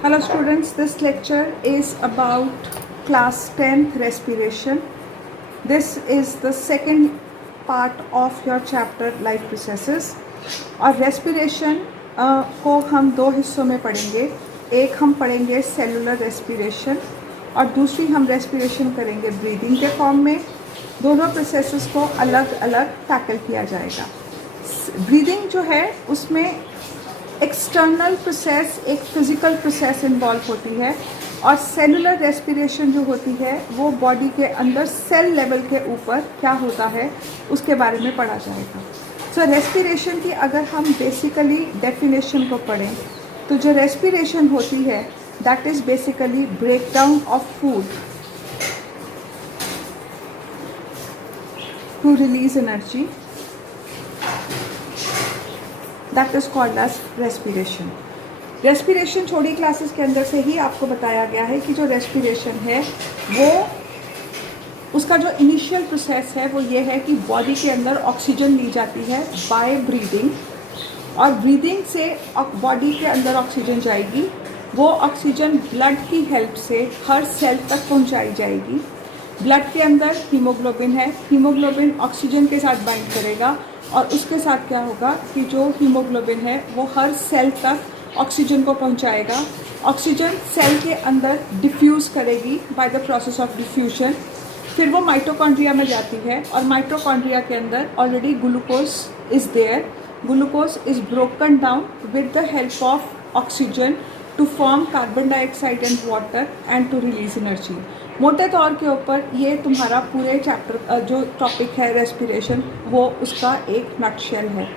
Hello students, this lecture is about class 10th respiration. This is the second part of your chapter life processes. और respiration को हम दो हिस्सों में पढ़ेंगे. एक हम पढ़ेंगे सेलुलर रेस्पिरेशन और दूसरी हम रेस्पिरेशन करेंगे ब्रीदिंग के फॉर्म में. दोनों प्रोसेसेस को अलग अलग टैकल किया जाएगा. ब्रीदिंग जो है उसमें एक्सटर्नल प्रोसेस, एक फिज़िकल प्रोसेस इन्वॉल्व होती है और सेलुलर रेस्पिरेशन जो होती है वो बॉडी के अंदर सेल लेवल के ऊपर क्या होता है उसके बारे में पढ़ा जाएगा. सो रेस्पिरेशन की अगर हम बेसिकली डेफिनेशन को पढ़ें तो जो रेस्पिरेशन होती है that is basically break down of food to release energy. That is called as respiration. Respiration छोटी क्लासेस के अंदर से ही आपको बताया गया है कि जो रेस्पिरेशन है वो उसका जो इनिशियल प्रोसेस है वो ये है कि बॉडी के अंदर ऑक्सीजन ली जाती है बाय ब्रीदिंग और ब्रीदिंग से बॉडी के अंदर ऑक्सीजन जाएगी. वो ऑक्सीजन ब्लड की हेल्प से हर सेल तक पहुंचाई जाएगी. ब्लड के अंदर हीमोग्लोबिन है, हीमोग्लोबिन ऑक्सीजन के साथ बाइंड करेगा और उसके साथ क्या होगा कि जो हीमोग्लोबिन है वो हर सेल तक ऑक्सीजन को पहुंचाएगा. ऑक्सीजन सेल के अंदर डिफ्यूज़ करेगी by the process of diffusion. फिर वो माइटोकॉन्ड्रिया में जाती है और माइटोकॉन्ड्रिया के अंदर already glucose is there. Glucose is broken down with the help of oxygen to form carbon dioxide and water and to release energy. मोटे तौर के ऊपर ये तुम्हारा पूरे चैप्टर जो टॉपिक है रेस्पिरेशन वो उसका एक नटशेल है.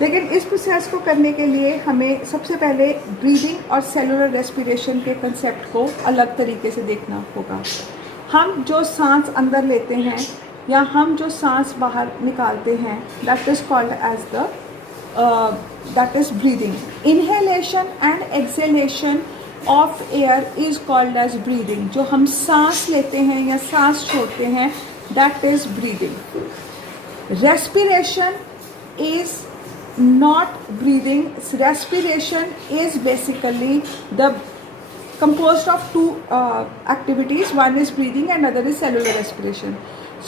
लेकिन इस प्रोसेस को करने के लिए हमें सबसे पहले ब्रीदिंग और सेलुलर रेस्पिरेशन के कंसेप्ट को अलग तरीके से देखना होगा. हम जो सांस अंदर लेते हैं या हम जो सांस बाहर निकालते हैं that is called as the that is breathing. Inhalation and exhalation of air is called as breathing. जो हम सांस लेते हैं या सांस छोड़ते हैं that is breathing. Respiration is not breathing. Respiration is basically the composed of two activities. One is breathing and other is cellular respiration.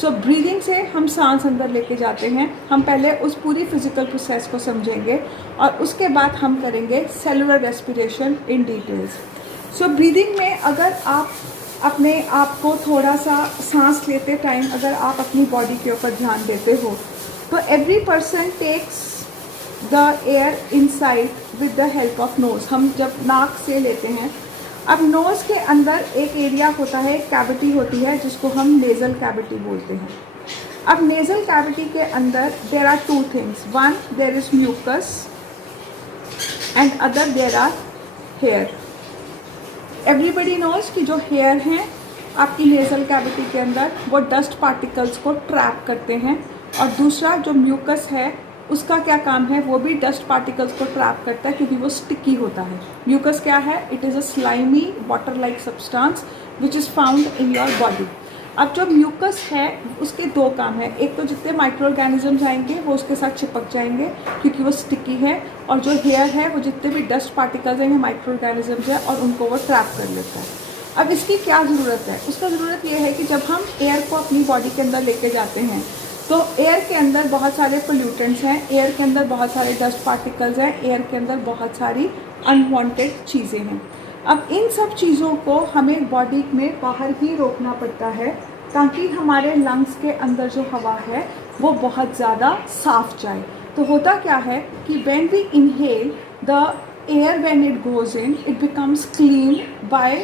So breathing से हम सांस अंदर लेके जाते हैं. हम पहले उस पूरी फिजिकल प्रोसेस को समझेंगे और उसके बाद हम करेंगे cellular respiration in details. So breathing में अगर आप अपने आप को थोड़ा सा सांस लेते टाइम अगर आप अपनी बॉडी के ऊपर ध्यान देते हो तो every person takes the air inside with the help of nose. हम जब नाक से लेते हैं, अब नोज़ के अंदर एक एरिया होता है, एक कैविटी होती है जिसको हम नेज़ल कैविटी बोलते हैं. अब नेज़ल कैविटी के अंदर there are two things. One, there is mucus and other there are hair. Everybody knows कि जो हेयर हैं आपकी नेज़ल कैविटी के अंदर वो डस्ट पार्टिकल्स को ट्रैप करते हैं और दूसरा जो म्यूकस है उसका क्या काम है, वो भी डस्ट पार्टिकल्स को ट्रैप करता है क्योंकि वो स्टिकी होता है. म्यूकस क्या है? It is a slimy water like substance which is found in your body. अब जो म्यूकस है उसके दो काम है. एक तो जितने माइक्रो ऑर्गेनिजम्स आएंगे वो उसके साथ चिपक जाएंगे क्योंकि वो स्टिकी है, और जो हेयर है वो जितने भी डस्ट पार्टिकल्स हैं माइक्रो ऑर्गेनिजम्स हैं और उनको वो ट्रैप कर लेता है. अब इसकी क्या ज़रूरत है? उसका ज़रूरत ये है कि जब हम एयर को अपनी बॉडी के अंदर लेके जाते हैं तो एयर के अंदर बहुत सारे पोल्यूटेंट्स हैं, एयर के अंदर बहुत सारे डस्ट पार्टिकल्स हैं, एयर के अंदर बहुत सारी अनवांटेड चीज़ें हैं. अब इन सब चीज़ों को हमें बॉडी में बाहर ही रोकना पड़ता है ताकि हमारे लंग्स के अंदर जो हवा है वो बहुत ज़्यादा साफ जाए. तो होता क्या है कि when we inhale the air, when it goes in it becomes clean by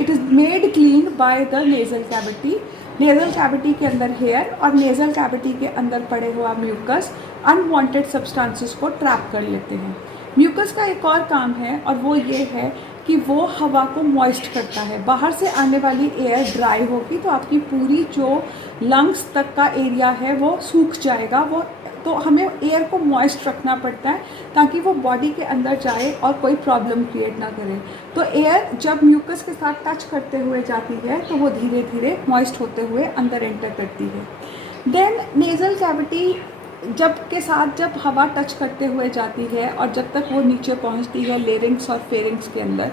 it is made clean by the nasal cavity. Nasal cavity के अंदर हेयर और नेज़ल कैविटी के अंदर पड़े हुआ म्यूकस अनवांटेड सब्सटेंसेस को ट्रैप कर लेते हैं. म्यूकस का एक और काम है और वो ये है कि वो हवा को मॉइस्ट करता है. बाहर से आने वाली एयर ड्राई होगी तो आपकी पूरी जो लंग्स तक का एरिया है वो सूख जाएगा. वो तो हमें एयर को मॉइस्ट रखना पड़ता है ताकि वो बॉडी के अंदर जाए और कोई प्रॉब्लम क्रिएट ना करे. तो एयर जब म्यूकस के साथ टच करते हुए जाती है तो वो धीरे धीरे मॉइस्ट होते हुए अंदर एंटर करती है. देन नेज़ल कैविटी जब के साथ जब हवा टच करते हुए जाती है और जब तक वो नीचे पहुंचती है लेरिंग्स और फेरिंग्स के अंदर,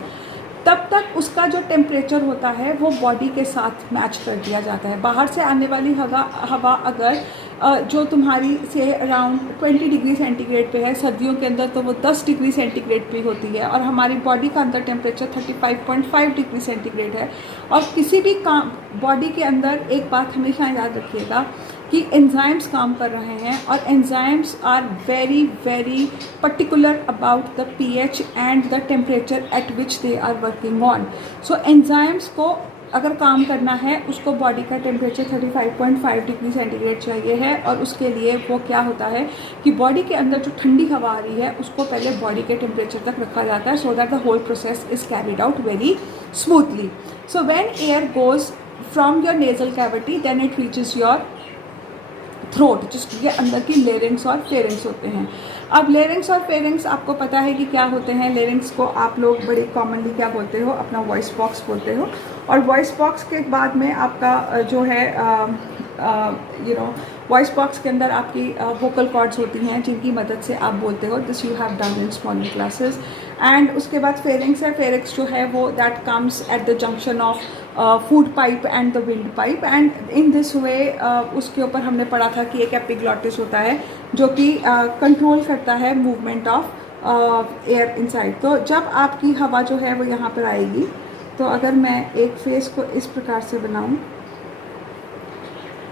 तब तक उसका जो टेम्परेचर होता है वो बॉडी के साथ मैच कर दिया जाता है। बाहर से आने वाली हवा अगर जो तुम्हारी से अराउंड 20 डिग्री सेंटीग्रेड पे है, सर्दियों के अंदर तो वो 10 डिग्री सेंटीग्रेड पे होती है, और हमारी बॉडी का अंदर टेम्परेचर 35.5 डिग्री सेंटीग्रेड है। और किसी भी काम बॉडी के अंदर एक बात हमेशा याद रखिएगा कि एंजाइम्स काम कर रहे हैं, और enzymes are very very particular about the pH and the temperature at which they are working on. So enzymes को अगर काम करना है, उसको बॉडी का टेम्परेचर 35.5 डिग्री सेंटीग्रेड चाहिए है, और उसके लिए वो क्या होता है कि बॉडी के अंदर जो ठंडी हवा आ रही है उसको पहले बॉडी के टेम्परेचर तक रखा जाता है, so that the whole process is carried out very smoothly. So when air goes from your nasal cavity then it reaches your throat, जिसके अंदर की लेरिंग्स और फेरिंग्स होते हैं। अब लेरिंग्स और फेरिंग्स आपको पता है कि क्या होते हैं। लेरिंग्स को आप लोग बड़ी कॉमनली क्या बोलते हो, अपना वॉइस बॉक्स बोलते हो, और वॉइस बॉक्स के बाद में आपका जो है वॉइस बॉक्स के अंदर आपकी वोकल कॉर्ड्स होती हैं, जिनकी मदद से आप बोलते हो। This you have done in smaller classes. And उसके बाद फेरिंग्स है। फेरिंग्स जो है वो that comes at the junction of food pipe and the wind pipe, and in this way उसके ऊपर हमने पढ़ा था कि एक एपिग्लॉटिस होता है जो कि कंट्रोल करता है मूवमेंट ऑफ एयर इनसाइड। तो जब आपकी हवा जो है वो यहाँ पर आएगी, तो अगर मैं एक फेस को इस प्रकार से बनाऊं,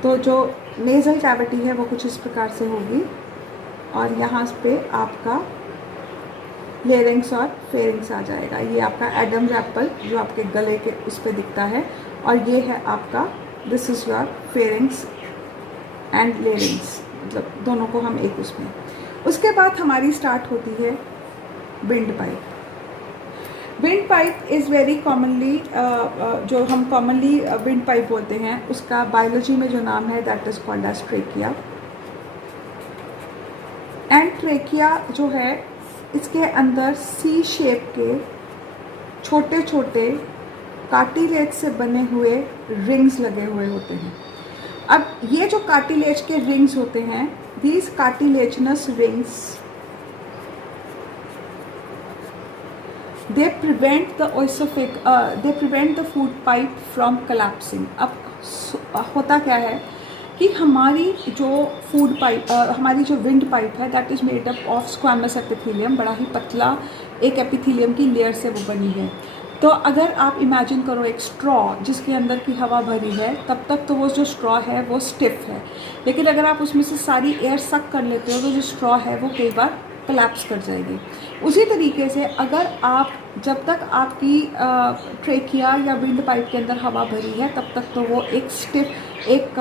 तो जो नेज़ल कैविटी है वो कुछ इस प्रकार से होगी, और यहाँ पे आपका लेरिंग्स और फेरिंग्स आ जाएगा। ये आपका एडम्स एप्पल जो आपके गले के उस पर दिखता है, और ये है आपका this is your pharynx and larynx, मतलब दोनों को हम एक उसमें। उसके बाद हमारी स्टार्ट होती है wind pipe. Wind pipe is very commonly जो हम कॉमनली विंड पाइप बोलते हैं, उसका बायोलॉजी में जो नाम है that is called as trachea. And trachea जो है, इसके अंदर सी शेप के छोटे छोटे कार्टिलेज से बने हुए रिंग्स लगे हुए होते हैं। अब ये जो कार्टिलेज के रिंग्स होते हैं, these cartilaginous rings they prevent the food pipe from collapsing। अब होता क्या है कि हमारी जो फूड पाइप हमारी जो विंड पाइप है that is made up of squamous epithelium, बड़ा ही पतला एक एपिथेलियम की लेयर से वो बनी है। तो अगर आप इमेजिन करो एक स्ट्रॉ जिसके अंदर की हवा भरी है, तब तक तो वो जो स्ट्रॉ है वो स्टिफ है, लेकिन अगर आप उसमें से सारी एयर सक कर लेते हो तो जो स्ट्रॉ है वो कई बार कोलैप्स कर जाएगी। उसी तरीके से अगर आप जब तक आपकी ट्रेकिया या विंड पाइप के अंदर हवा भरी है, तब तक तो वो एक स्टिफ एक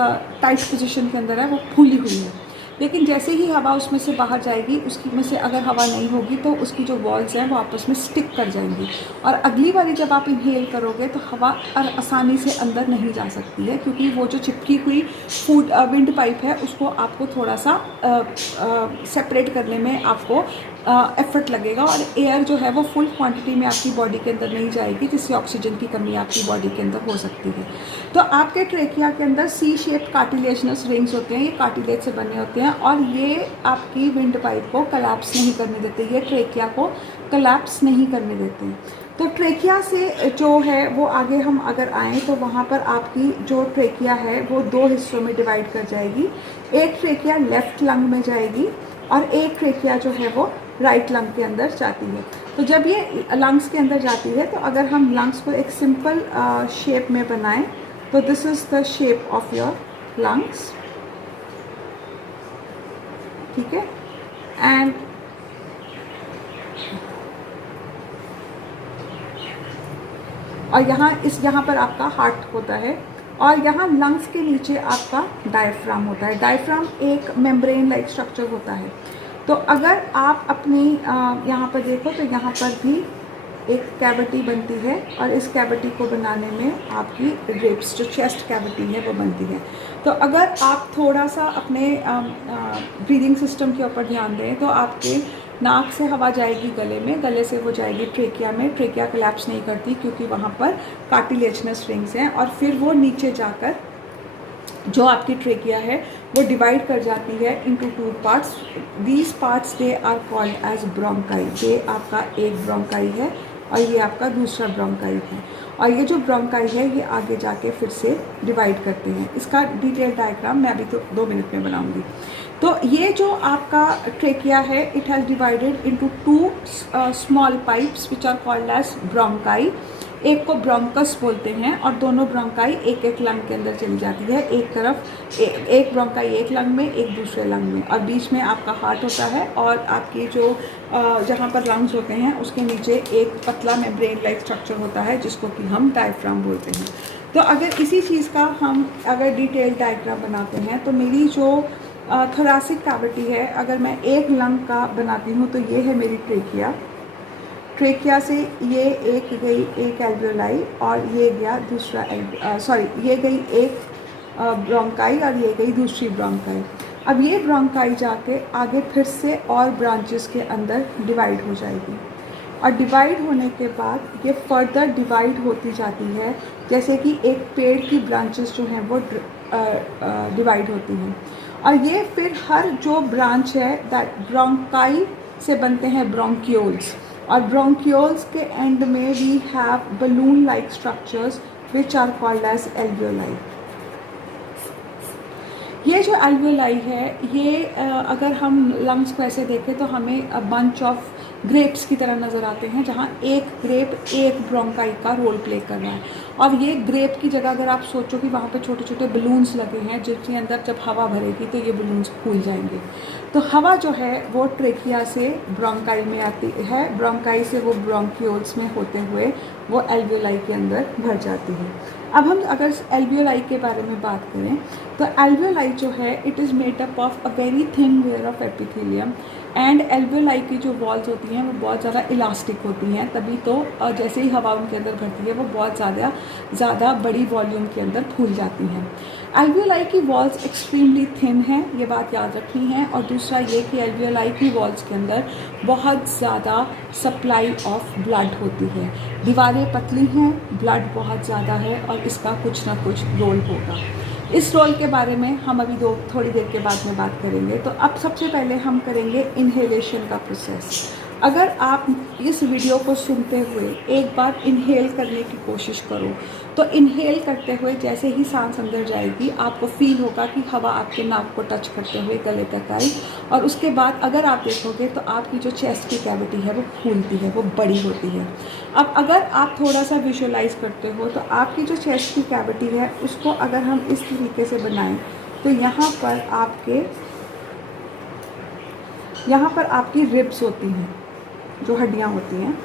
टाइट पोजीशन के अंदर है, वो फूली हुई है। लेकिन जैसे ही हवा उसमें से बाहर जाएगी, उसकी में से अगर हवा नहीं होगी तो उसकी जो वॉल्स हैं वो आपस में स्टिक कर जाएंगी, और अगली बारी जब आप इनहेल करोगे तो हवा आसानी से अंदर नहीं जा सकती है, क्योंकि वो जो चिपकी हुई विंड पाइप है उसको आपको थोड़ा सा सेपरेट करने में आपको एफर्ट लगेगा, और एयर जो है वो फुल क्वांटिटी में आपकी बॉडी के अंदर नहीं जाएगी, जिससे ऑक्सीजन की कमी आपकी बॉडी के अंदर हो सकती है। तो आपके ट्रेकिया के अंदर सी शेप कार्टिलेजनस रिंग्स होते हैं, ये कार्टिलेज से बने होते हैं, और ये आपकी विंड पाइप को कोलैप्स नहीं करने देते, ये ट्रेकिया को कोलैप्स नहीं करने देते। तो ट्रेकिया से जो है वो आगे हम अगर आएँ तो वहाँ पर आपकी जो ट्रेकिया है वो दो हिस्सों में डिवाइड कर जाएगी। एक ट्रेकिया लेफ़्ट लंग में जाएगी और एक ट्रेकिया जो है वो राइट लंग के अंदर जाती है। तो जब ये लंग्स के अंदर जाती है, तो अगर हम लंग्स को एक सिंपल शेप में बनाएं, तो this is the shape of your lungs, ठीक है। एंड और यहाँ पर आपका हार्ट होता है, और यहाँ लंग्स के नीचे आपका डायफ्राम होता है। डायफ्राम एक मेम्ब्रेन लाइक स्ट्रक्चर होता है। तो अगर आप अपनी यहाँ पर देखो तो यहाँ पर भी एक कैविटी बनती है, और इस कैविटी को बनाने में आपकी रिब्स जो चेस्ट कैविटी है वो बनती है। तो अगर आप थोड़ा सा अपने ब्रीदिंग सिस्टम के ऊपर ध्यान दें, तो आपके नाक से हवा जाएगी गले में, गले से वो जाएगी ट्रेकिया में। ट्रेकिया कोलैप्स नहीं करती क्योंकि वहाँ पर कार्टिलेजनस रिंग्स हैं, और फिर वो नीचे जाकर जो आपकी ट्रेकिया है वो डिवाइड कर जाती है into two parts. These parts they are called as bronchi. ये आपका एक ब्रोंकाई है और ये आपका दूसरा ब्रोंकाई है, और ये जो ब्रोंकाई है ये आगे जाके फिर से डिवाइड करते हैं। इसका डिटेल डायग्राम मैं अभी तो 2 मिनट में बनाऊंगी। तो ये जो आपका ट्रेकिया है, it has divided into two small pipes which are called as bronchi. एक को ब्रोंकस बोलते हैं और दोनों ब्रोंकाई एक एक लंग के अंदर चली जाती है। एक तरफ एक ब्रोंकाई एक लंग में, एक दूसरे लंग में, और बीच में आपका हार्ट होता है, और आपकी जो जहाँ पर लंग्स होते हैं उसके नीचे एक पतला मेम्ब्रेन लाइक स्ट्रक्चर होता है जिसको कि हम डायफ्राम बोलते हैं। तो अगर इसी चीज़ का हम अगर डिटेल डायग्राम बनाते हैं तो मेरी जो थोरासिक कैविटी है, अगर मैं एक लंग का बनाती हूँ तो ये है मेरी ट्रेकिया। ट्रेकिया से ये एक गई एक एल्वियोलाई और ये गया दूसरा ये गई एक ब्रोंकाई और ये गई दूसरी ब्रोंकाई। अब ये ब्रोंकाई जाके आगे फिर से और ब्रांचेस के अंदर डिवाइड हो जाएगी, और डिवाइड होने के बाद ये फर्दर डिवाइड होती जाती है, जैसे कि एक पेड़ की ब्रांचेस जो हैं वो डिवाइड होती हैं। और ये फिर हर जो ब्रांच है दैट ब्रोंकाई से बनते हैं ब्रोंक्यूल्स, और ब्रोंक्यूल्स के एंड में we have balloon like structures which are called as alveoli. ये जो एल्वियोलाई है ये अगर हम लंग्स को ऐसे देखें तो हमें बंच ऑफ ग्रेप्स की तरह नज़र आते हैं, जहाँ एक ग्रेप एक ब्रोंकाई का रोल प्ले कर रहा है। और ये ग्रेप की जगह अगर आप सोचो कि वहाँ पे छोटे छोटे बलून्स लगे हैं जिसके अंदर जब हवा भरेगी तो ये बलून्स फूल जाएंगे। तो हवा जो है वो ट्रेकिया से ब्रोंकाई में आती है, ब्रोंकाई से वो ब्रोंक्यूल्स में होते हुए वो एल्वियोलाई के अंदर भर जाती है। अब हम अगर एल्वियोलाई के बारे में बात करें तो एल्वियोलाई जो है it is made up of a very thin layer of epithelium, and alveoli की जो वॉल्स होती हैं वो बहुत ज़्यादा इलास्टिक होती हैं, तभी तो जैसे ही हवा उनके अंदर भरती है वो बहुत ज़्यादा बड़ी वॉल्यूम के अंदर फूल जाती हैं। एल्वियोलाई की वॉल्स एक्सट्रीमली थिन हैं, ये बात याद रखनी है। और दूसरा ये कि एल्वियोलाई की वॉल्स के अंदर बहुत ज़्यादा सप्लाई ऑफ ब्लड होती है। दीवारें पतली हैं, ब्लड बहुत ज़्यादा है, और इसका कुछ ना कुछ रोल होगा। इस रोल के बारे में हम अभी थोड़ी देर के बाद में बात करेंगे। तो अब सबसे पहले हम करेंगे इन्हेलेशन का प्रोसेस। अगर आप इस वीडियो को सुनते हुए एक बार इन्हेल करने की कोशिश करो तो इन्हेल करते हुए जैसे ही सांस अंदर जाएगी आपको फील होगा कि हवा आपके नाक को टच करते हुए गले तक आई, और उसके बाद अगर आप देखोगे तो आपकी जो चेस्ट की कैविटी है वो फूलती है, वो बड़ी होती है। अब अगर आप थोड़ा सा विजुअलाइज करते हो तो आपकी जो चेस्ट की कैविटी है उसको अगर हम इस तरीके से बनाएं तो यहाँ पर आपकी रिब्स होती हैं, जो हड्डियाँ होती हैं,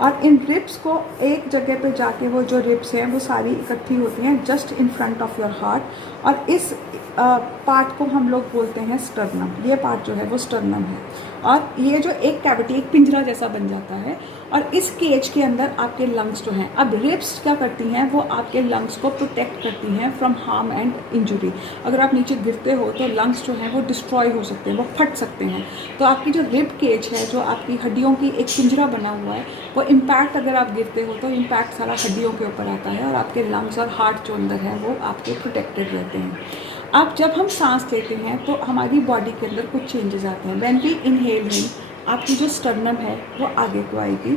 और इन रिब्स को एक जगह पे जाके वो जो रिब्स हैं वो सारी इकट्ठी होती हैं just in front of your heart, और इस पार्ट को हम लोग बोलते हैं स्टर्नम। ये पार्ट जो है वो स्टर्नम है, और ये जो एक कैविटी एक पिंजरा जैसा बन जाता है, और इस केज के अंदर आपके लंग्स जो हैं, अब रिब्स क्या करती हैं, वो आपके लंग्स को प्रोटेक्ट करती हैं फ्रॉम हार्म एंड इंजुरी। अगर आप नीचे गिरते हो तो लंग्स जो हैं वो डिस्ट्रॉय हो सकते हैं, वो फट सकते हैं। तो आपकी जो रिब केज है, जो आपकी हड्डियों की एक पिंजरा बना हुआ है, वो इम्पैक्ट अगर आप गिरते हो तो इम्पैक्ट सारा हड्डियों के ऊपर आता है, और आपके लंग्स और हार्ट जो अंदर है वो आपके प्रोटेक्टेड रहते हैं। अब जब हम सांस लेते हैं तो हमारी बॉडी के अंदर कुछ चेंजेस आते हैं। व्हेन वी इनहेल इन, आपकी जो स्टर्नम है वो आगे को आएगी,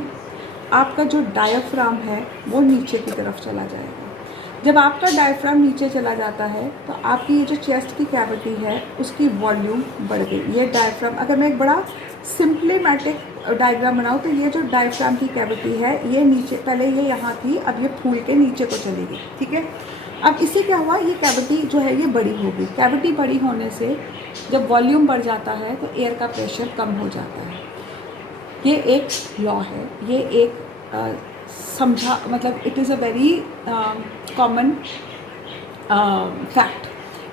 आपका जो डायफ्राम है वो नीचे की तरफ चला जाएगा। जब आपका डायफ्राम नीचे चला जाता है तो आपकी ये जो चेस्ट की कैविटी है उसकी वॉल्यूम बढ़ गई। ये डायफ्राम, अगर मैं एक बड़ा सिंप्लीमेटिक डायग्राम बनाऊँ तो ये जो डायफ्राम की कैविटी है ये नीचे, पहले ये यहाँ थी, अब ये फूल के नीचे को चलेगी, ठीक है। अब इससे क्या हुआ, ये कैविटी जो है ये बड़ी हो गई। कैविटी बड़ी होने से जब वॉल्यूम बढ़ जाता है तो एयर का प्रेशर कम हो जाता है। ये एक लॉ है, ये एक मतलब it is a very common fact.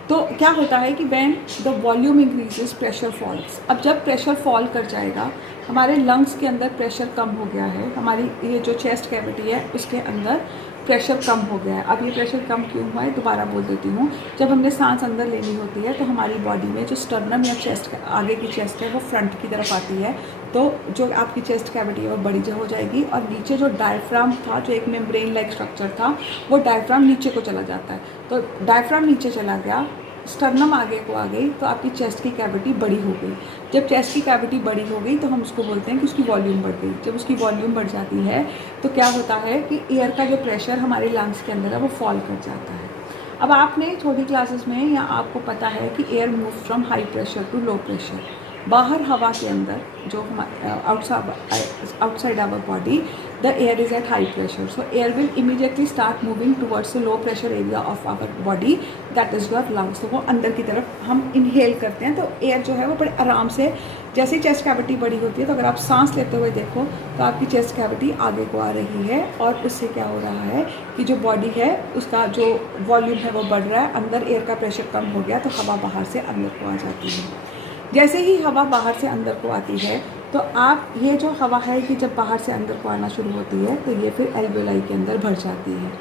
तो क्या होता है कि when the volume increases pressure falls. अब जब प्रेशर फॉल कर जाएगा, हमारे लंग्स के अंदर प्रेशर कम हो गया है, हमारी ये जो चेस्ट कैविटी है उसके अंदर प्रेशर कम हो गया है। अब ये प्रेशर कम क्यों हुआ है, दोबारा बोल देती हूँ। जब हमने सांस अंदर लेनी होती है तो हमारी बॉडी में जो स्टर्नम या चेस्ट, आगे की चेस्ट है, वो फ्रंट की तरफ आती है, तो जो आपकी चेस्ट कैविटी है वो बड़ी जो हो जाएगी, और नीचे जो डायफ्राम था, जो एक मेम्ब्रेन लाइक स्ट्रक्चर था, वो डायफ्राम नीचे को चला जाता है। तो डायफ्राम नीचे चला गया, स्टर्नम आगे को आ गई, तो आपकी चेस्ट की कैविटी बड़ी हो गई। जब चेस्ट की कैविटी बड़ी हो गई तो हम उसको बोलते हैं कि उसकी वॉल्यूम बढ़ गई। जब उसकी वॉल्यूम बढ़ जाती है तो क्या होता है कि एयर का जो प्रेशर हमारे लंग्स के अंदर है वो फॉल कर जाता है। अब आपने छोटी क्लासेस में या आपको पता है कि air move from high pressure to low pressure. बाहर हवा के अंदर जो outside our body the air is at high pressure, so air will immediately start moving towards the low pressure area of our body, that is your lungs. तो वो अंदर की तरफ हम इनहेल करते हैं, तो एयर जो है वो बड़े आराम से, जैसे ही चेस्ट कैविटी बड़ी होती है तो अगर आप सांस लेते हुए देखो तो आपकी चेस्ट कैविटी आगे को आ रही है, और उससे क्या हो रहा है कि जो बॉडी है उसका जो वॉल्यूम है वो बढ़ रहा है, अंदर एयर का प्रेशर कम हो गया तो हवा बाहर से अंदर को आ जाती है। जैसे ही हवा बाहर से अंदर को आती है तो आप ये जो हवा है कि जब बाहर से अंदर को आना शुरू होती है तो ये फिर एल्वियोलाई के अंदर भर जाती है।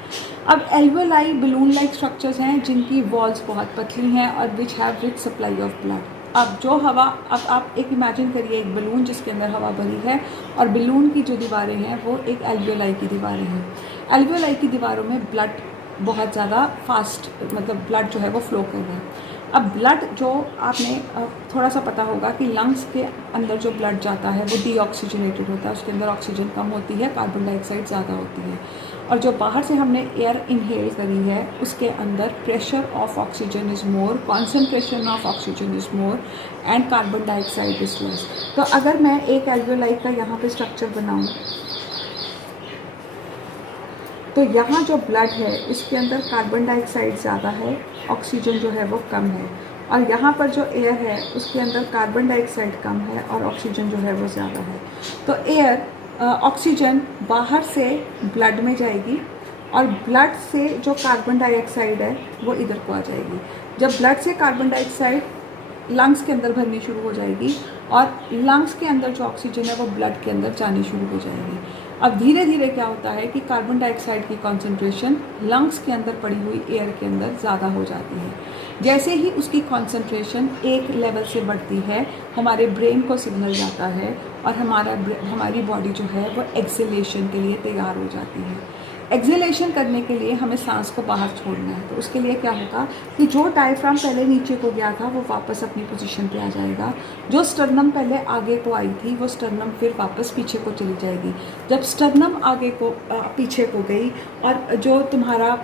अब एल्वियोलाई बलून लाइक स्ट्रक्चर्स हैं जिनकी वॉल्स बहुत पतली हैं और which have rich supply of blood. अब जो हवा, अब आप एक इमेजिन करिए एक बलून जिसके अंदर हवा भरी है, और बलून की जो दीवारें हैं वो एक एल्वियोलाई की दीवारें हैं। एल्वियोलाई की दीवारों में ब्लड बहुत ज़्यादा फास्ट, मतलब ब्लड जो है वो फ्लो कर रहा है। अब ब्लड जो आपने थोड़ा सा पता होगा कि लंग्स के अंदर जो ब्लड जाता है वो डीऑक्सीजनेटेड होता है, उसके अंदर ऑक्सीजन कम होती है, कार्बन डाइऑक्साइड ज़्यादा होती है। और जो बाहर से हमने एयर इनहेल करी है उसके अंदर pressure of oxygen is more, concentration of oxygen is more, and carbon dioxide is less. तो अगर मैं एक एल्वियोलाई का यहाँ पे स्ट्रक्चर बनाऊँ तो यहाँ जो ब्लड है इसके अंदर कार्बन डाइऑक्साइड ज़्यादा है, ऑक्सीजन जो है वो कम है, और यहाँ पर जो एयर है उसके अंदर कार्बन डाइऑक्साइड कम है और ऑक्सीजन जो है वो ज़्यादा है। तो एयर ऑक्सीजन बाहर से ब्लड में जाएगी, और ब्लड से जो कार्बन डाइऑक्साइड है वो इधर को आ जाएगी। जब ब्लड से कार्बन डाइऑक्साइड लंग्स के अंदर भरनी शुरू हो जाएगी, और लंग्स के अंदर जो ऑक्सीजन है वो ब्लड के अंदर जानी शुरू हो जाएगी। अब धीरे धीरे क्या होता है कि कार्बन डाइऑक्साइड की कॉन्सेंट्रेशन लंग्स के अंदर पड़ी हुई एयर के अंदर ज़्यादा हो जाती है। जैसे ही उसकी कॉन्सेंट्रेशन एक लेवल से बढ़ती है हमारे ब्रेन को सिग्नल जाता है, और हमारी बॉडी जो है वो एक्सेलेशन के लिए तैयार हो जाती है। एक्सेलेशन करने के लिए हमें सांस को बाहर छोड़ना है, तो उसके लिए क्या होगा कि जो डायफ्राम पहले नीचे को गया था वो वापस अपनी पोजीशन पे आ जाएगा। जो स्टर्नम पहले आगे को आई थी वो स्टर्नम फिर वापस पीछे को चली जाएगी। जब स्टर्नम आगे को पीछे को गई और जो तुम्हारा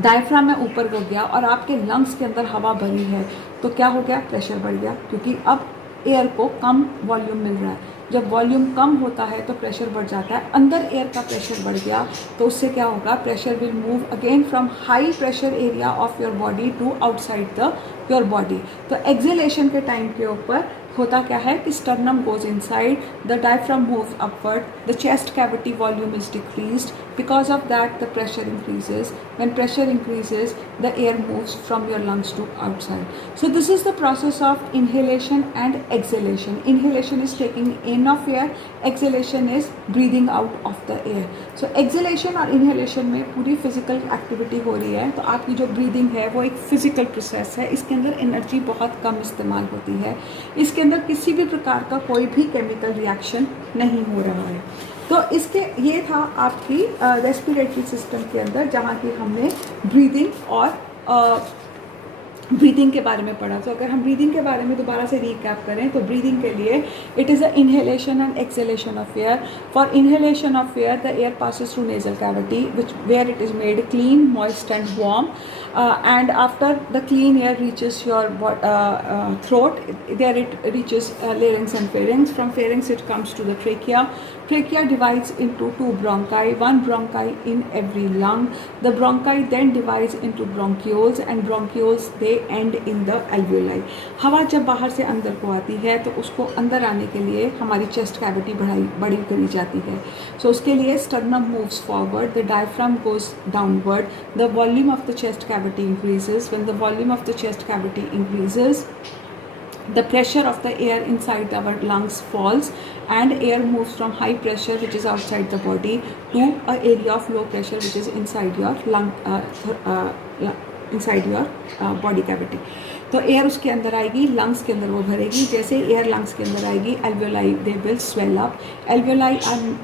डायफ्राम है ऊपर को गया और आपके लंग्स के अंदर हवा भरी है, तो क्या हो गया, प्रेशर बढ़ गया, क्योंकि अब एयर को कम वॉल्यूम मिल रहा है। जब वॉल्यूम कम होता है तो प्रेशर बढ़ जाता है, अंदर एयर का प्रेशर बढ़ गया, तो उससे क्या होगा, pressure will move again from high pressure area of your body to outside the your body. तो एक्सेलेशन के टाइम के ऊपर होता क्या है कि sternum goes inside, the diaphragm move upward, the chest cavity volume is decreased, because of that the pressure increases, when pressure increases the air moves from your lungs to outside. So this is the process of inhalation and exhalation. Inhalation is taking in of air, acceleration is breathing out of the air. So acceleration और inhalation में पूरी physical activity हो रही है, तो आपकी जो breathing है वो एक फिजिकल प्रोसेस है, इसके अंदर एनर्जी बहुत कम इस्तेमाल होती है, इसके अंदर किसी भी प्रकार का कोई भी केमिकल रिएक्शन नहीं हो रहा है। तो इसके ये था आपकी रेस्पिरेटरी सिस्टम के अंदर, जहाँ की हमने ब्रीदिंग और ब्रीदिंग के बारे में पढ़ा। तो अगर हम ब्रीदिंग के बारे में दोबारा से रिकैप करें तो ब्रीदिंग के लिए it is a inhalation and acceleration of air. For inhalation of air the air passes through nasal cavity where it is made clean, moist and warm, and after the clean air reaches your throat, there it reaches larynx and pharynx. From pharynx it comes to the trachea. Trachea divides into two bronchi, one bronchi in every lung. The bronchi then divides into bronchioles, and bronchioles they end in the alveoli. हवा जब बाहर से अंदर को आती है तो उसको अंदर आने के लिए हमारी चेस्ट कैविटी बड़ी करी जाती है। सो उसके लिए sternum moves forward, the diaphragm goes downward, the volume of the chest cavity increases. When the volume of the chest cavity increases, the pressure of the air inside our lungs falls, and air moves from high pressure, which is outside the body, to an area of low pressure, which is inside your lung, inside your body cavity. तो air उसके अंदर आएगी, lungs के अंदर वो भरेगी। जैसे air lungs के अंदर आएगी, alveoli they will swell up. Alveoli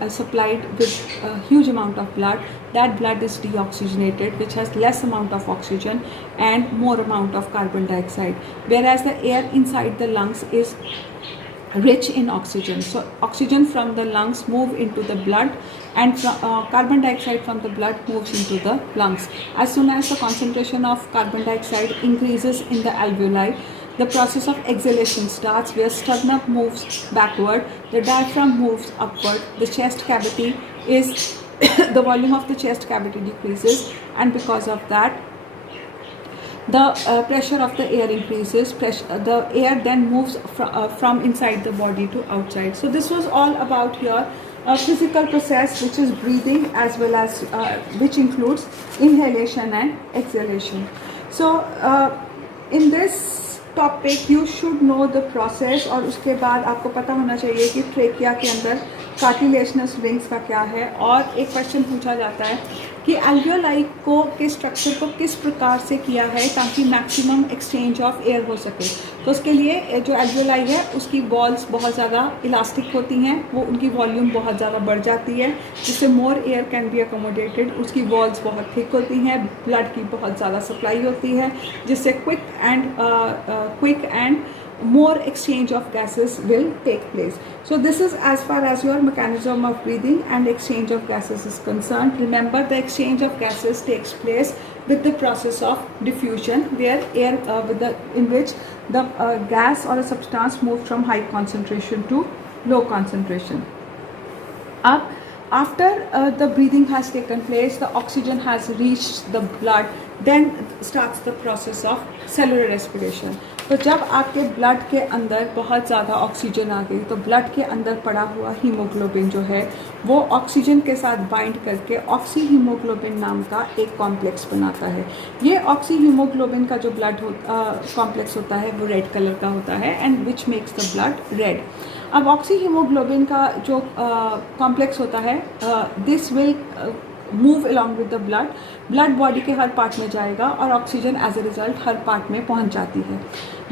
are supplied with a huge amount of blood. That blood is deoxygenated, which has less amount of oxygen and more amount of carbon dioxide, whereas the air inside the lungs is rich in oxygen. So oxygen from the lungs move into the blood, and carbon dioxide from the blood moves into the lungs. As soon as the concentration of carbon dioxide increases in the alveoli, the process of exhalation starts, where sternum moves backward, the diaphragm moves upward, the chest cavity is the volume of the chest cavity decreases, and because of that the pressure of the air increases. The air then moves from inside the body to outside. So this was all about your physical process, which is breathing, as well as which includes inhalation and exhalation. So in this topic you should know the process, और उसके बाद आपको पता होना चाहिए कि trachea के अंदर कार्टिलेजनस रिंग्स का क्या है। और एक क्वेश्चन पूछा जाता है कि एल्वियोलाई को के स्ट्रक्चर को किस प्रकार से किया है ताकि मैक्सिमम एक्सचेंज ऑफ एयर हो सके। तो उसके लिए जो एल्वियोलाई है उसकी वॉल्स बहुत ज़्यादा इलास्टिक होती हैं, वो उनकी वॉल्यूम बहुत ज़्यादा बढ़ जाती है, जिससे मोर एयर कैन बी अकोमोडेटेड। उसकी वॉल्स बहुत थिक होती हैं, ब्लड की बहुत ज़्यादा सप्लाई होती है, जिससे quick and more exchange of gases will take place. So this is as far as your mechanism of breathing and exchange of gases is concerned. Remember, the exchange of gases takes place with the process of diffusion, where air in which the gas or a substance moves from high concentration to low concentration. After the breathing has taken place, the oxygen has reached the blood, then starts the process of cellular respiration. तो जब आपके blood के अंदर बहुत ज़्यादा oxygen आ गई, तो blood के अंदर पड़ा हुआ हीमोग्लोबिन जो है वो ऑक्सीजन के साथ बाइंड करके ऑक्सी हीमोग्लोबिन नाम का एक कॉम्प्लेक्स बनाता है। ये ऑक्सी हीमोग्लोबिन का जो ब्लड कॉम्प्लेक्स होता है वो रेड कलर का होता है, and which makes the blood red. अब ऑक्सी हीमोग्लोबिन का जो कॉम्प्लेक्स होता है, this will move along with the blood body के हर पार्ट में जाएगा, और ऑक्सीजन एज ए रिजल्ट हर पार्ट में पहुंच जाती है।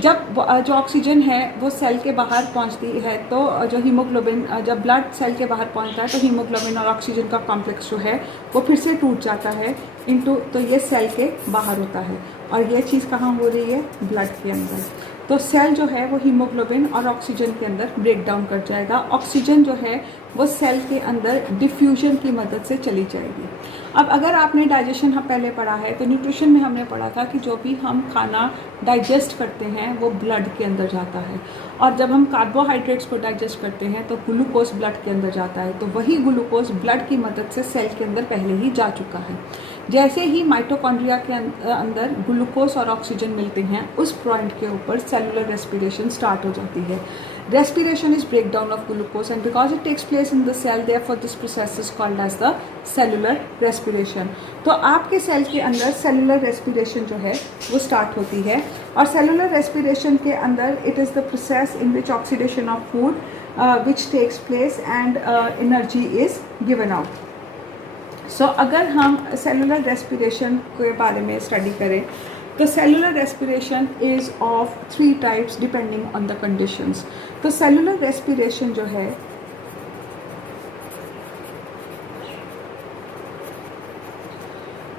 जब जो ऑक्सीजन है वो सेल के बाहर पहुंचती है, तो जो हीमोग्लोबिन, जब ब्लड सेल के बाहर पहुंचता है तो हीमोग्लोबिन और ऑक्सीजन का कॉम्प्लेक्स जो है वो फिर से टूट जाता है इनटू, तो ये सेल के बाहर होता है, और ये चीज़ कहाँ हो रही है, ब्लड के अंदर। तो सेल जो है वो हीमोग्लोबिन और ऑक्सीजन के अंदर ब्रेक डाउन कर जाएगा। ऑक्सीजन जो है वो सेल के अंदर डिफ्यूजन की मदद से चली जाएगी। अब अगर आपने डाइजेशन पहले पढ़ा है, तो न्यूट्रिशन में हमने पढ़ा था कि जो भी हम खाना डाइजेस्ट करते हैं वो ब्लड के अंदर जाता है, और जब हम कार्बोहाइड्रेट्स को डाइजेस्ट करते हैं तो ग्लूकोज ब्लड के अंदर जाता है। तो वही ग्लूकोज ब्लड की मदद से सेल के अंदर पहले ही जा चुका है। जैसे ही माइटोकॉन्ड्रिया के अंदर ग्लूकोज और ऑक्सीजन मिलते हैं, उस पॉइंट के ऊपर सेलुलर रेस्पिरेशन स्टार्ट हो जाती है। Respiration is breakdown of glucose, and because it takes place in the cell, therefore this process is called as the cellular respiration. तो आपके सेल के अंदर सेलुलर रेस्पिरेशन जो है वो स्टार्ट होती है, और सेलुलर रेस्पिरेशन के अंदर it is the process in which oxidation of food which takes place and energy is given out. So अगर हम सेलुलर रेस्पिरेशन के बारे में स्टडी करें, तो cellular respiration is of 3 types depending on the conditions. तो सेलुलर रेस्पिरेशन जो है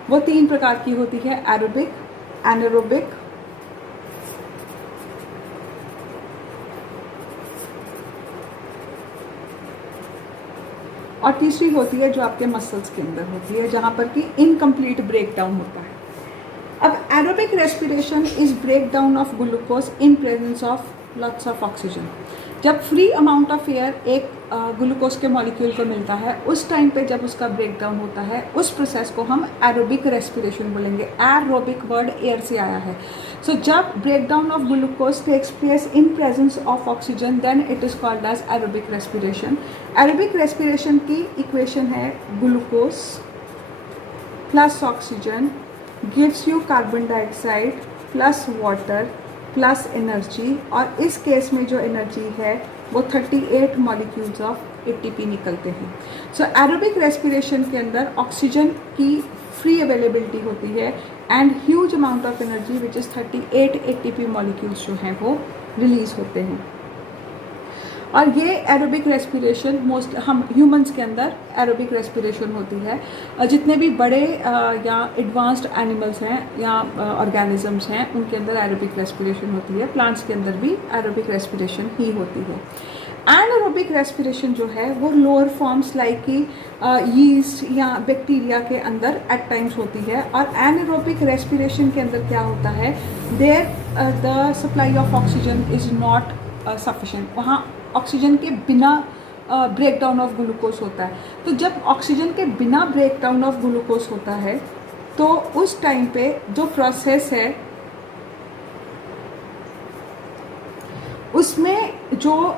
वो 3 प्रकार की होती है, एरोबिक, एनारोबिक और तीसरी होती है जो आपके मसल्स के अंदर होती है, जहाँ पर कि इनकम्प्लीट ब्रेकडाउन होता है। अब aerobic respiration is breakdown of glucose in presence of lots of oxygen. जब फ्री अमाउंट ऑफ एयर एक ग्लूकोज के मॉलिक्यूल को मिलता है, उस टाइम पे जब उसका ब्रेकडाउन होता है, उस प्रोसेस को हम एरोबिक रेस्पिरेशन बोलेंगे। एरोबिक वर्ड एयर से आया है। सो जब breakdown of glucose takes place in presence of oxygen, then it is called as aerobic respiration. Aerobic respiration की इक्वेशन है glucose plus oxygen gives you carbon dioxide plus water plus energy, और इस case में जो energy है वो 38 molecules of ATP निकलते हैं। सो एरोबिक रेस्पिरेशन के अंदर ऑक्सीजन की फ्री अवेलेबिलिटी होती है and huge amount of energy which is 38 ATP molecules जो हैं वो रिलीज़ होते हैं। और ये एरोबिक रेस्पिरेशन मोस्ट हम ह्यूमंस के अंदर एरोबिक रेस्पिरेशन होती है। जितने भी बड़े या एडवांस्ड एनिमल्स हैं या ऑर्गेनिजम्स हैं उनके अंदर एरोबिक रेस्पिरेशन होती है। प्लांट्स के अंदर भी एरोबिक रेस्पिरेशन ही होती है। एनारोबिक रेस्पिरेशन जो है वो लोअर फॉर्म्स लाइक कि यीस्ट या बैक्टीरिया के अंदर एट टाइम्स होती है। और एनारोबिक रेस्पिरेशन के अंदर क्या होता है, there the supply of oxygen is not sufficient, वहाँ ऑक्सीजन के बिना ब्रेक डाउन ऑफ ग्लूकोज होता है। तो जब ऑक्सीजन के बिना ब्रेक डाउन ऑफ ग्लूकोज होता है तो उस टाइम पे जो प्रोसेस है उसमें जो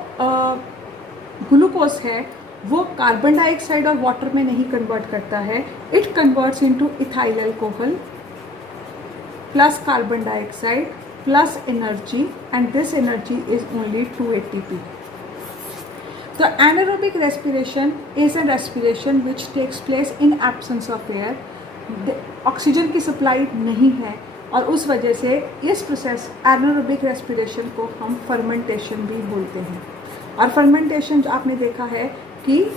ग्लूकोज है वो कार्बन डाइऑक्साइड और वाटर में नहीं कन्वर्ट करता है, it converts into ethyl alcohol plus carbon dioxide plus energy and this energy is only 2 ATP. The anaerobic respiration is a respiration which takes place in absence of air. Oxygen की supply नहीं है और उस वजह से इस process anaerobic respiration को हम फर्मेंटेशन भी बोलते हैं। और फर्मेंटेशन जो आपने देखा है कि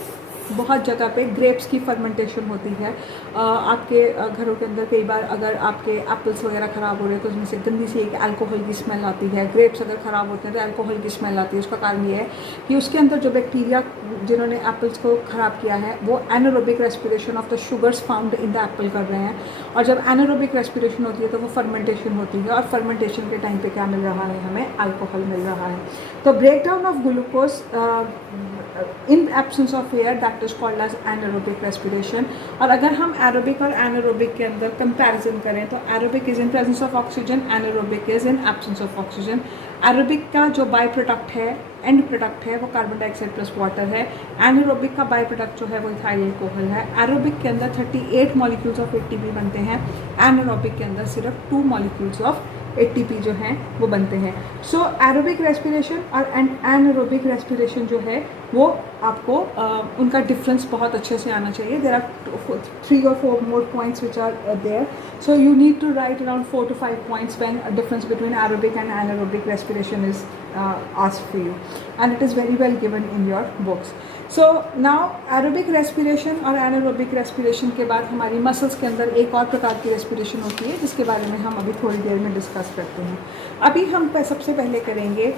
बहुत जगह पे ग्रेप्स की फर्मेंटेशन होती है। आपके घरों के अंदर कई बार अगर आपके एप्पल्स वगैरह ख़राब हो रहे हैं तो उसमें से गंदी सी एक अल्कोहल की स्मेल आती है। ग्रेप्स अगर ख़राब होते हैं तो अल्कोहल की स्मेल आती है। उसका कारण ये है कि उसके अंदर जो बैक्टीरिया जिन्होंने एप्पल्स को ख़राब किया है वो anaerobic respiration of the sugars found in the Apple कर रहे हैं। और जब एनारोबिक रेस्पिरेशन होती है तो वो फर्मेंटेशन होती है और फर्मेंटेशन के टाइम पे क्या मिल रहा है, हमें अल्कोहल मिल रहा है। तो break down of glucose in absence of air that is called as anaerobic respiration. और अगर हम एरोबिक और एनारोबिक के अंदर कंपैरिजन करें तो aerobic is in presence of oxygen, anaerobic is in absence of oxygen. Aerobic का जो बाय प्रोडक्ट है, एंड प्रोडक्ट है, वो कार्बन डाइऑक्साइड प्लस वाटर है। एनारोबिक का बाय प्रोडक्ट जो है वो इथाइल अल्कोहल है। एरोबिक के अंदर 38 मॉलिक्यूल्स ऑफ ATP बनते हैं, एनारोबिक के अंदर सिर्फ 2 मॉलिक्यूल्स ऑफ ATP जो हैं वो बनते हैं। सो एरोबिक रेस्पिरेशन और एनारोबिक रेस्पिरेशन जो है वो आपको उनका डिफरेंस बहुत अच्छे से आना चाहिए। There are 3 or 4 more points which are there, so you need to write around 4 to 5 points when a difference between aerobic and anaerobic respiration is asked for you, and it is very well given in your books. So now aerobic respiration और anaerobic respiration के बाद हमारी muscles के अंदर एक और प्रकार की रेस्पिरेशन होती है जिसके बारे में हम अभी थोड़ी देर में डिस्कस करते हैं। अभी हम सबसे पहले करेंगे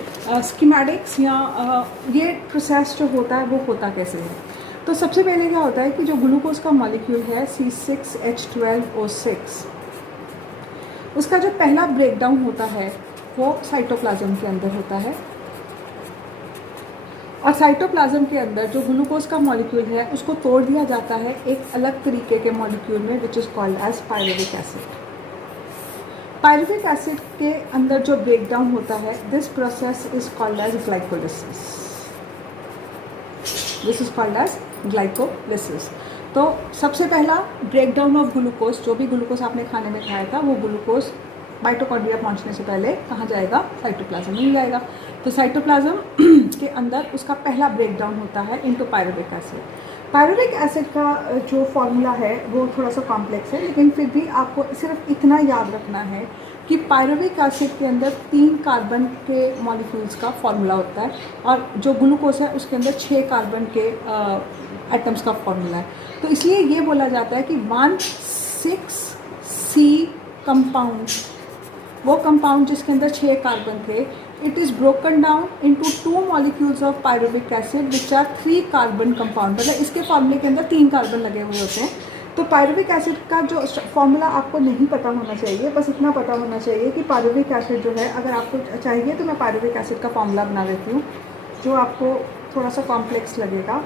स्कीमेटिक्स या ये प्रोसेस जो होता है वो होता कैसे है। तो सबसे पहले क्या होता है कि जो ग्लूकोज का मॉलिक्यूल है C6H12O6, उसका जो पहला ब्रेकडाउन होता है वो साइटोप्लाज्म के अंदर होता है। और साइटोप्लाज्म के अंदर जो ग्लूकोज का मॉलिक्यूल है उसको तोड़ दिया जाता है एक अलग तरीके के मॉलिक्यूल में which is called as pyruvic acid. Pyruvic acid के अंदर जो ब्रेकडाउन होता है this process is called as glycolysis. This is called as glycolysis. तो सबसे पहला ब्रेकडाउन ऑफ ग्लूकोज, जो भी ग्लूकोज आपने खाने में खाया था वो ग्लूकोज माइटोकॉन्ड्रिया पहुंचने से पहले कहाँ जाएगा, साइटोप्लाज्म में जाएगा। तो साइटोप्लाज्म के अंदर उसका पहला ब्रेकडाउन होता है into pyruvic acid. Pyruvic acid का जो फॉर्मूला है वो थोड़ा सा कॉम्प्लेक्स है, लेकिन फिर भी आपको सिर्फ इतना याद रखना है कि पायरुविक एसिड के अंदर 3 कार्बन के मॉलिक्यूल्स का फॉर्मूला होता है और जो ग्लूकोज है उसके अंदर 6 कार्बन के एटम्स का फॉर्मूला है। तो इसलिए ये बोला जाता है कि 1,6C कंपाउंड, वो कंपाउंड जिसके अंदर 6 कार्बन थे, it is broken down into 2 molecules of pyruvic acid which are 3 carbon compound. मतलब इसके फॉर्मूले के अंदर 3 कार्बन लगे हुए होते हैं। तो पायरुविक एसिड का जो फॉर्मूला आपको नहीं पता होना चाहिए, बस इतना पता होना चाहिए कि पायरुविक एसिड जो है, अगर आपको चाहिए तो मैं पायरुविक एसिड का फॉर्मूला बना देती हूँ जो आपको थोड़ा सा कॉम्प्लेक्स लगेगा।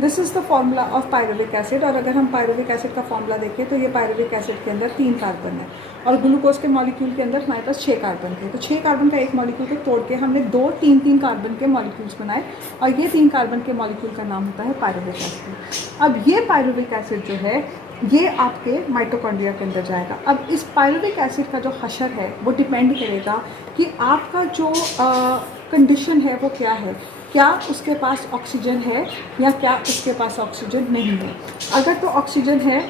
This is the formula of pyruvic acid. और अगर हम पायरुविक एसिड का फॉर्मूला देखें तो ये पायरुविक एसिड के अंदर 3 कार्बन है और ग्लूकोज के मॉलिक्यूल के अंदर हमारे पास 6 कार्बन थे। तो 6 कार्बन का एक मॉलिक्यूल को तोड़ के हमने 2 3 कार्बन के मॉलिक्यूल्स बनाए और ये 3 कार्बन के मॉलिक्यूल का नाम होता है पायरुविक एसिड। अब ये पायरुविक एसिड जो है ये आपके माइटोकॉन्ड्रिया के अंदर जाएगा। अब इस पायरुविक एसिड का जो हशर है वो डिपेंड करेगा कि आपका जो कंडीशन है वो क्या है, क्या उसके पास ऑक्सीजन है या क्या उसके पास ऑक्सीजन नहीं है। अगर तो ऑक्सीजन है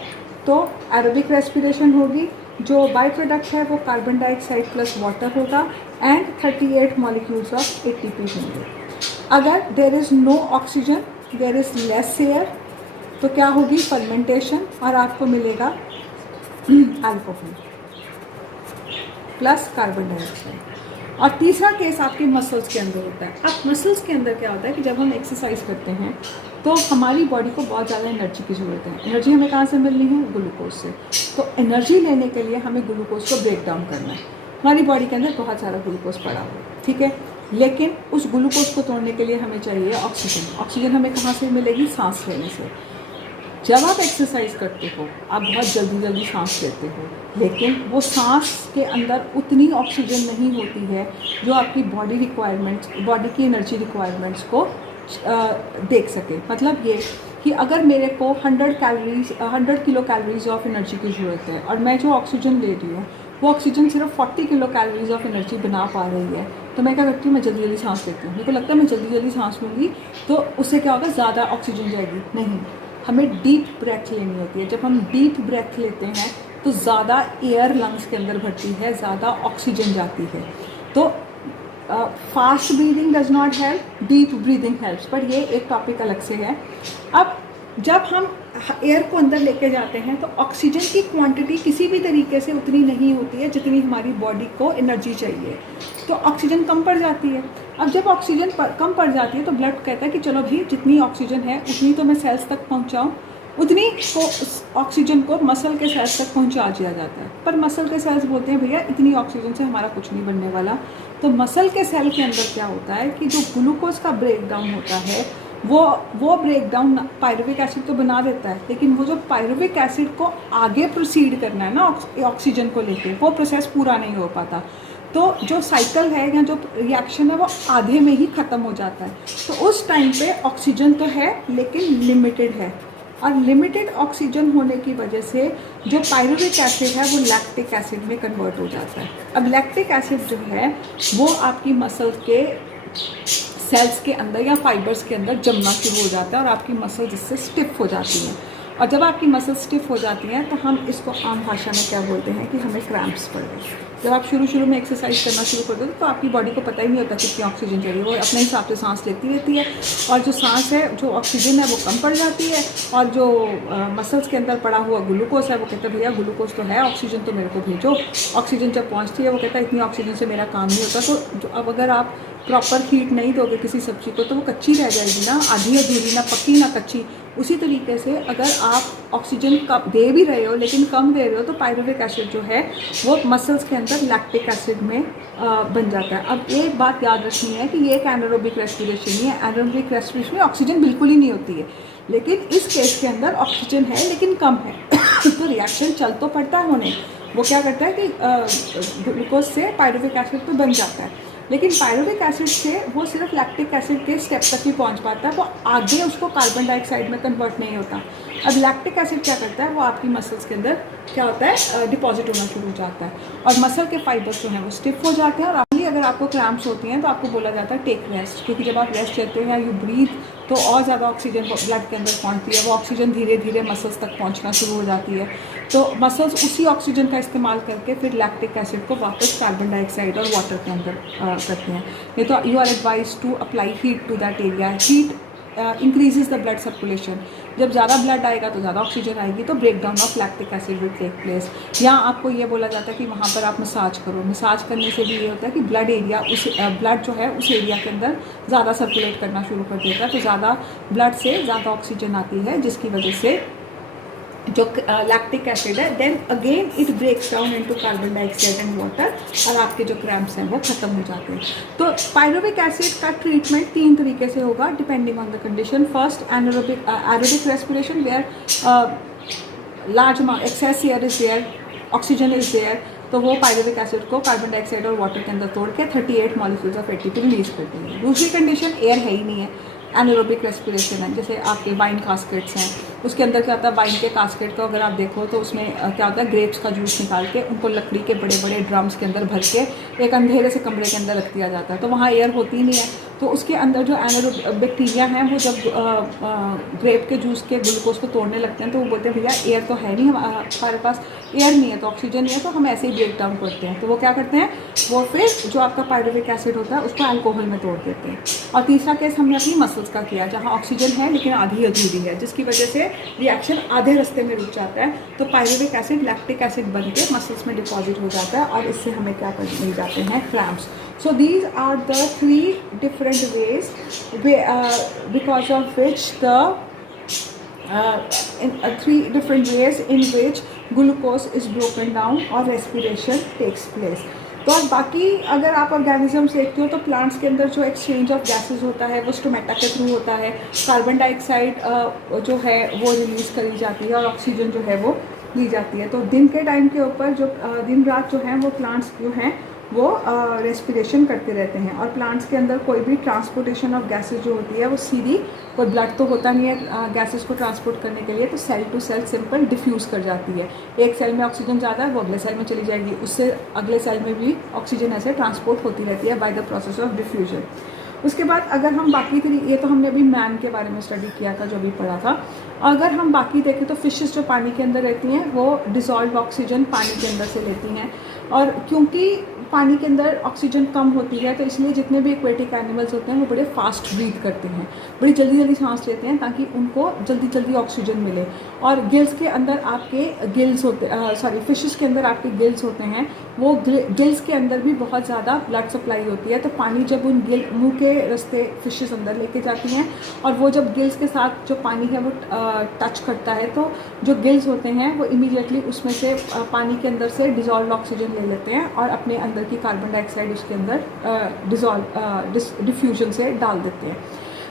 तो एरोबिक रेस्पिरेशन होगी, जो बाई प्रोडक्ट है वो कार्बन डाइऑक्साइड प्लस वाटर होगा एंड 38 मॉलिक्यूल्स ऑफ ATP होंगे। अगर there is no oxygen, there is less air, तो क्या होगी फर्मेंटेशन और आपको मिलेगा अल्कोहल प्लस कार्बन डाइऑक्साइड। और तीसरा केस आपके मसल्स के अंदर होता है। अब मसल्स के अंदर क्या होता है कि जब हम एक्सरसाइज करते हैं तो हमारी बॉडी को बहुत ज़्यादा एनर्जी की ज़रूरत है। एनर्जी हमें कहाँ से मिलनी है? ग्लूकोज से। तो एनर्जी लेने के लिए हमें ग्लूकोज को ब्रेक डाउन करना है। हमारी बॉडी के अंदर बहुत सारा ग्लूकोज पड़ा हुआ है, ठीक है, लेकिन उस ग्लूकोज को तोड़ने के लिए हमें चाहिए ऑक्सीजन। ऑक्सीजन हमें कहाँ से मिलेगी? सांस लेने से। जब आप एक्सरसाइज करते हो आप बहुत जल्दी जल्दी सांस लेते हो, लेकिन वो सांस के अंदर उतनी ऑक्सीजन नहीं होती है जो आपकी बॉडी रिक्वायरमेंट्स, बॉडी की एनर्जी रिक्वायरमेंट्स को देख सके। मतलब ये कि अगर मेरे को 100 किलो कैलोरीज ऑफ एनर्जी की ज़रूरत है और मैं जो ऑक्सीजन ले रही हूँ वो ऑक्सीजन सिर्फ 40 किलो कैलोरीज ऑफ एनर्जी बना पा रही है, तो मैं क्या करती हूँ? मैं जल्दी जल्दी सांस लेती हूँ। मेरे को लगता है मैं जल्दी जल्दी सांस लूँगी तो उससे क्या होगा? ज़्यादा ऑक्सीजन जाएगी। नहीं, हमें डीप ब्रेथ लेनी होती है। जब हम डीप ब्रेथ लेते हैं तो ज़्यादा एयर लंग्स के अंदर भरती है, ज़्यादा ऑक्सीजन जाती है। तो fast breathing does not help, deep breathing helps, पर ये एक टॉपिक अलग से है। अब जब हम एयर को अंदर लेके जाते हैं तो ऑक्सीजन की क्वांटिटी किसी भी तरीके से उतनी नहीं होती है जितनी हमारी बॉडी को एनर्जी चाहिए, तो ऑक्सीजन कम पड़ जाती है। अब जब ऑक्सीजन कम पड़ जाती है तो ब्लड कहता है कि चलो भी जितनी ऑक्सीजन है उतनी तो मैं सेल्स तक पहुंचाऊं, उतनी को ऑक्सीजन को मसल के सेल्स तक पहुंचा दिया जाता है। पर मसल के सेल्स बोलते हैं भैया इतनी ऑक्सीजन से हमारा कुछ नहीं बनने वाला। तो मसल के सेल के अंदर क्या होता है कि जो ग्लूकोज का ब्रेक डाउन होता है वो ब्रेक डाउन पायरुविक एसिड तो बना देता है, लेकिन वो जो पायरुविक एसिड को आगे प्रोसीड करना है ना ऑक्सीजन को लेके, वो प्रोसेस पूरा नहीं हो पाता। तो जो साइकिल है या जो रिएक्शन है वो आधे में ही ख़त्म हो जाता है। तो उस टाइम पे ऑक्सीजन तो है लेकिन लिमिटेड है, और लिमिटेड ऑक्सीजन होने की वजह से जो पायरुविक एसिड है वो लैक्टिक एसिड में कन्वर्ट हो जाता है। अब लैक्टिक एसिड जो है वो आपकी मसल के सेल्स के अंदर या फाइबर्स के अंदर जमना शुरू हो जाता है और आपकी मसल जिससे स्टिफ हो जाती है। और जब आपकी मसल स्टिफ हो जाती हैं तो हम इसको आम भाषा में क्या बोलते हैं कि हमें क्रैम्प्स पड़ गए। जब आप शुरू में एक्सरसाइज करना शुरू करते हो तो आपकी बॉडी को पता ही नहीं होता कितनी ऑक्सीजन चाहिए, वो अपने हिसाब से सांस लेती रहती है, और जो सांस है, जो ऑक्सीजन है वो कम पड़ जाती है, और जो मसल्स के अंदर पड़ा हुआ ग्लूकोज है वो कहता है भैया ग्लूकोज तो है, ऑक्सीजन तो मेरे को भेजो। ऑक्सीजन जब पहुँचती है वो कहता है इतनी ऑक्सीजन से मेरा काम नहीं होता। तो अब अगर आप प्रॉपर हीट नहीं दोगे किसी सब्जी को तो वो कच्ची रह जाएगी ना, आधी अधूरी, ना पक्की ना कच्ची। उसी तरीके से अगर आप ऑक्सीजन कम दे भी रहे हो लेकिन कम दे रहे हो तो पायरुविक एसिड जो है वो मसल्स के अंदर लैक्टिक एसिड में बन जाता है। अब एक बात याद रखनी है कि ये एक एनारोबिक रेस्पिरेशन ही है। एनारोबिक रेस्पिरेशन में ऑक्सीजन बिल्कुल ही नहीं होती है, लेकिन इस केस के अंदर ऑक्सीजन है लेकिन कम है तो रिएक्शन चल तो पड़ता है होने। वो क्या करता है कि ग्लूकोज से पायरुविक एसिड पे बन जाता है, लेकिन पायरुविक एसिड से वो सिर्फ लैक्टिक एसिड के स्टेप तक ही पहुंच पाता है, वो आगे उसको कार्बन डाइऑक्साइड में कन्वर्ट नहीं होता। अब लैक्टिक एसिड क्या करता है, वो आपकी मसल्स के अंदर क्या होता है, डिपॉजिट होना शुरू हो जाता है और मसल के फाइबर्स जो हैं वो स्टिफ हो जाते हैं। और अगर आपको क्रैम्प्स होती हैं तो आपको बोला जाता है टेक रेस्ट, क्योंकि जब आप रेस्ट लेते हो या यू ब्रीथ तो और ज़्यादा ऑक्सीजन ब्लड के अंदर पहुंचती है, वो ऑक्सीजन धीरे धीरे मसल्स तक पहुंचना शुरू हो जाती है। तो मसल्स उसी ऑक्सीजन का इस्तेमाल करके फिर लैक्टिक एसिड को वापस कार्बन डाइऑक्साइड और वाटर के अंदर करते हैं। नहीं तो you are advise to apply heat to that area. Heat increases the blood circulation. जब ज़्यादा ब्लड आएगा तो ज़्यादा ऑक्सीजन आएगी, तो break down of lactic acid will take place. या आपको ये बोला जाता है कि वहाँ पर आप मसाज करो। मसाज करने से भी ये होता है कि ब्लड एरिया ब्लड जो है उस एरिया के अंदर ज़्यादा सर्कुलेट करना शुरू कर देता है, तो ज़्यादा ब्लड से ज़्यादा ऑक्सीजन आती है, जिसकी वजह से जो लैक्टिक एसिड है then again it breaks down into carbon dioxide and water, और आपके जो क्रैम्प्स हैं वो ख़त्म हो जाते हैं। तो पायरुविक एसिड का ट्रीटमेंट 3 तरीके से होगा depending on the condition. First aerobic respiration where large amount excess air is there, oxygen is there, तो वो पायरुविक एसिड को कार्बन डाइऑक्साइड और वाटर के अंदर तोड़ के 38 मॉलिक्यूल्स ऑफ एटीपी रिलीज करती है। दूसरी कंडीशन एयर है ही नहीं है, एनारोबिक रेस्पिरेशन है। जैसे आपके वाइन कास्केट्स हैं, उसके अंदर क्या होता है, वाइन के कास्केट को अगर आप देखो तो उसमें क्या होता है, ग्रेप्स का जूस निकाल के उनको लकड़ी के बड़े बड़े ड्रम्स के अंदर भर के एक अंधेरे से कमरे के अंदर रख दिया जाता है, तो वहाँ एयर होती ही नहीं है। तो उसके अंदर जो एनारोबिक बैक्टीरिया हैं वो जब ग्रेप के जूस के ग्लूकोज को तोड़ने लगते हैं तो वो बोलते हैं भैया एयर तो है नहीं, हमारे पास एयर नहीं है तो ऑक्सीजन नहीं है, तो हम ऐसे ही ब्रेक डाउन करते हैं। तो वो क्या करते हैं, वो फिर जो आपका पायरुविक एसिड होता है उसको अल्कोहल में तोड़ देते हैं। और तीसरा केस हमने अपनी मसल्स का किया, जहाँ ऑक्सीजन है लेकिन आधी अधूरी है, जिसकी वजह से रिएक्शन आधे रास्ते में रुक जाता है, तो पायरुविक एसिड लैक्टिक एसिड बन के मसल्स में डिपॉजिट हो जाता है और इससे हमें क्या कर मिल जाते हैं, cramps. So these are the 3 different ways because of which the 3 different ways in which glucose is broken down or respiration takes place. तो और बाकी अगर आप ऑर्गेनिज्म देखते हो तो प्लांट्स के अंदर जो एक्सचेंज ऑफ गैसेस होता है वो स्टोमेटा के थ्रू होता है। कार्बन डाइऑक्साइड जो है वो रिलीज़ करी जाती है और ऑक्सीजन जो है वो ली जाती है। तो दिन के टाइम के ऊपर जो दिन रात जो है वो प्लांट्स जो हैं वो रेस्पिरेशन करते रहते हैं। और प्लांट्स के अंदर कोई भी ट्रांसपोर्टेशन ऑफ गैसेस जो होती है वो सीधी, कोई ब्लड तो होता नहीं है गैसेस को ट्रांसपोर्ट करने के लिए, तो cell to cell simple diffuse कर जाती है। एक सेल में ऑक्सीजन ज़्यादा है वो अगले सेल में चली जाएगी, उससे अगले सेल में भी ऑक्सीजन ऐसे ट्रांसपोर्ट होती रहती है by the process of diffusion. उसके बाद अगर हम बाकी ये तो हमने अभी मैन के बारे में स्टडी किया था, जो भी पढ़ा था। अगर हम बाकी देखें तो फिशेस जो पानी के अंदर रहती हैं वो डिज़ोल्व ऑक्सीजन पानी के अंदर से लेती हैं। और क्योंकि पानी के अंदर ऑक्सीजन कम होती है तो इसलिए जितने भी एक्वेटिक एनिमल्स होते हैं वो बड़े फास्ट ब्रीथ करते हैं, बड़ी जल्दी जल्दी सांस लेते हैं ताकि उनको जल्दी जल्दी ऑक्सीजन मिले। और गिल्स के अंदर आपके गिल्स होते फिशेस के अंदर आपके गिल्स होते हैं, वो गिल्स के अंदर भी बहुत ज़्यादा ब्लड सप्लाई होती है। तो पानी जब उन मुँह के रास्ते फिशेस अंदर लेके जाती हैं और वो जब गिल्स के साथ जो पानी है वो टच करता है तो जो गिल्स होते हैं वो इमीडिएटली उसमें से पानी के अंदर से डिज़ोल्व ऑक्सीजन ले लेते हैं और अपने अंदर की कार्बन डाइऑक्साइड उसके अंदर डिफ्यूजन से डाल देते हैं।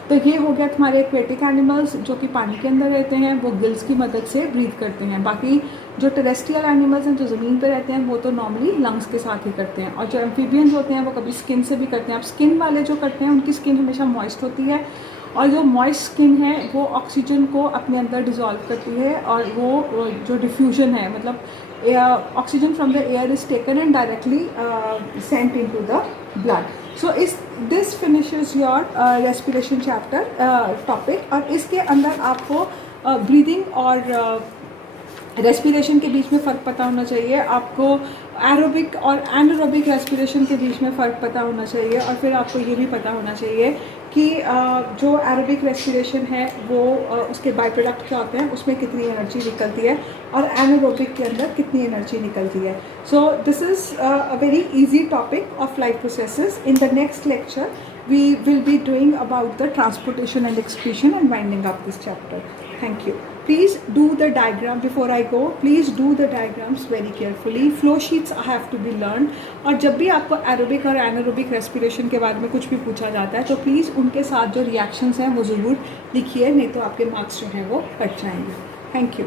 तो ये हो गया तुम्हारे एक्वेटिक एनिमल्स जो कि पानी के अंदर रहते हैं, वो गिल्स की मदद से ब्रीथ करते हैं। बाकी जो टेरेस्ट्रियल एनिमल्स हैं जो ज़मीन पे रहते हैं वो तो नॉर्मली लंग्स के साथ ही करते हैं। और जो एम्फीबियंस होते हैं वो कभी स्किन से भी करते हैं। अब स्किन वाले जो करते हैं उनकी स्किन हमेशा मॉइस्ट होती है और जो मॉइस्ट स्किन है वो ऑक्सीजन को अपने अंदर डिज़ोल्व करती है और वो जो डिफ्यूजन है मतलब oxygen from the air is taken and directly sent into the blood. So this finishes your respiration chapter topic. और इसके अंदर आपको ब्रीदिंग और रेस्पिरेशन के बीच में फ़र्क पता होना चाहिए, आपको एरोबिक और एनारोबिक रेस्पिरेशन के बीच में फ़र्क पता होना चाहिए, और फिर आपको ये भी पता होना चाहिए कि जो एरोबिक रेस्पिरेशन है वो उसके बाय प्रोडक्ट क्या होते हैं, उसमें कितनी एनर्जी निकलती है और एनारोबिक के अंदर कितनी एनर्जी निकलती है। So this is a very easy topic of life processes. In the next lecture we will be doing about the transportation and excretion and winding up this chapter. Thank you. Please do the diagram before I go. Please do the diagrams very carefully. Flow sheets have to be learned. और जब भी आपको aerobic और anaerobic respiration के बारे में कुछ भी पूछा जाता है तो प्लीज़ उनके साथ जो रिएक्शंस हैं वो ज़रूर लिखिए, नहीं तो आपके मार्क्स जो हैं वो कट जाएंगे। Thank you.